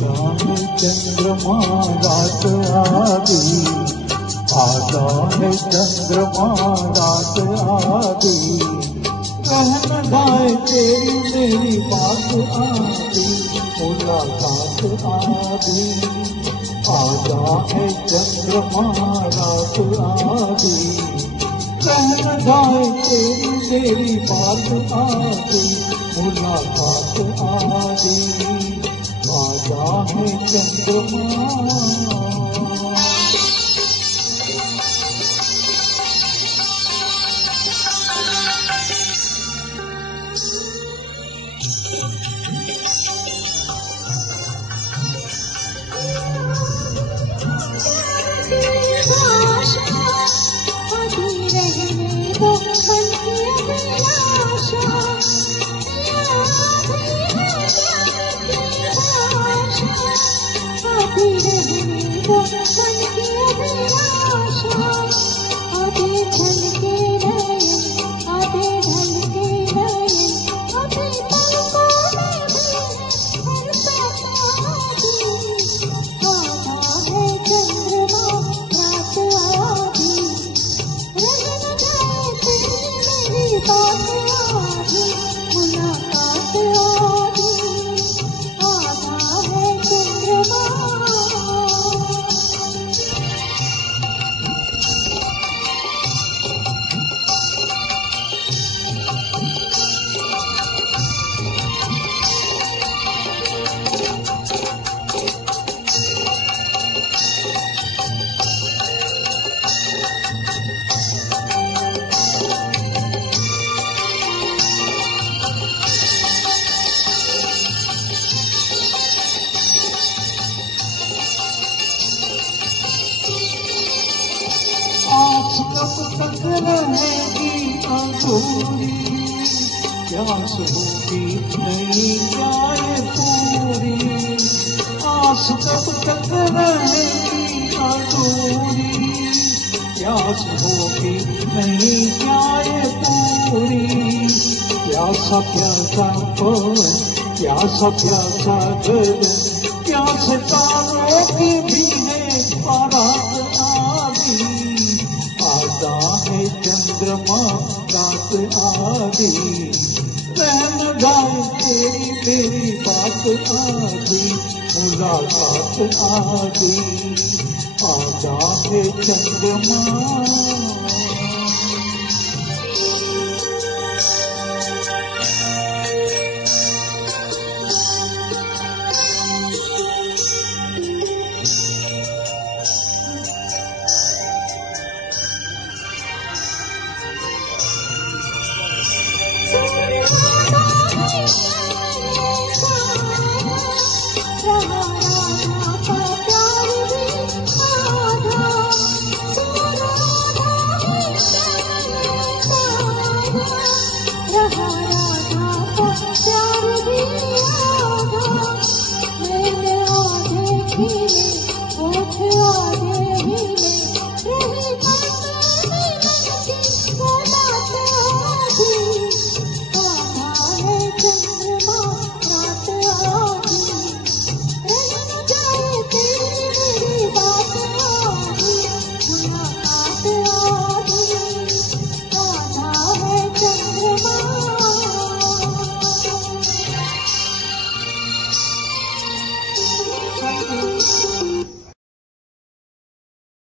है चंद्रमा रात आदि, आजा है चंद्रमा रात आदि, कहना गाए तेरी मेरी बात आदि, मुलाकात आदि। आजा है चंद्रमा रात आदि, कहना गाए तेरी मेरी बात आदि, मुलाकात आदि। आजा है चंद्रमा। कब तक रहेगी अधूरी, प्यास होगी नहीं जाए पूरी। आस कब तक रहेगी अधूरी, प्यास होगी नहीं जाए पूरी। प्यासा प्यासा पवन, प्यासा प्यासा गगन, प्यास तारों की भी है बारात आदि। आजा है चंद्रमा रात आदि, कहना गाए तेरी मेरी बात आदि, मुलाकात आदि। आजा है चंद्रमा। रहा